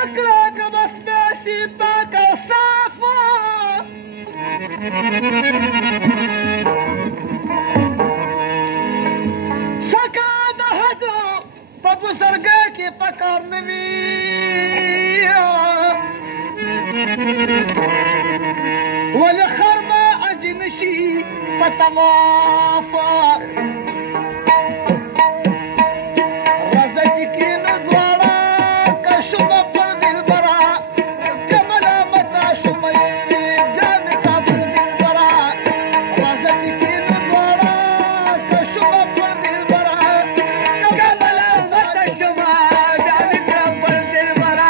مکړه که بس داسې پاک او صافه شکه د حجو په بزرګۍ کې پکار نه وي ولې خر به اجي نه شي په طواف راځه چې کېنو دواړه که شومه پر دلبره که ملامته شومه بیا مې کا پر دلبره راځه چې کېنو دواړه که شومه پر دلبره که ملامته شومه بیا مې کا پر دلبره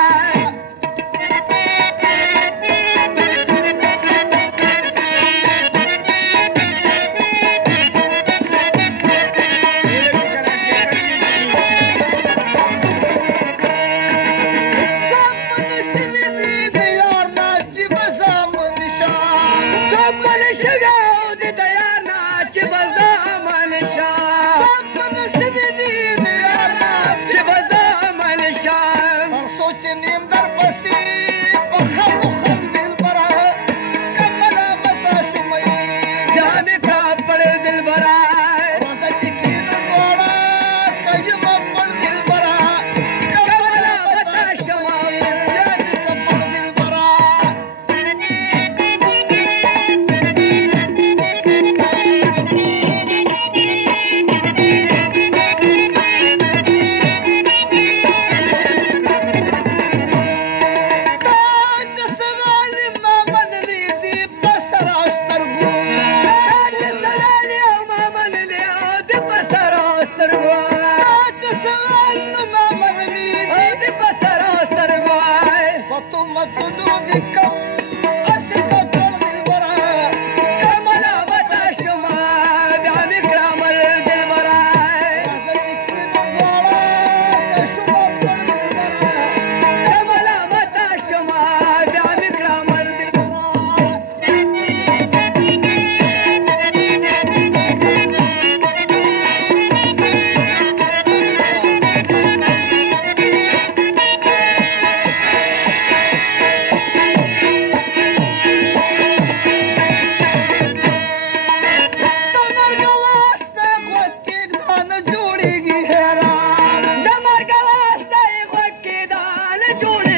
जोड़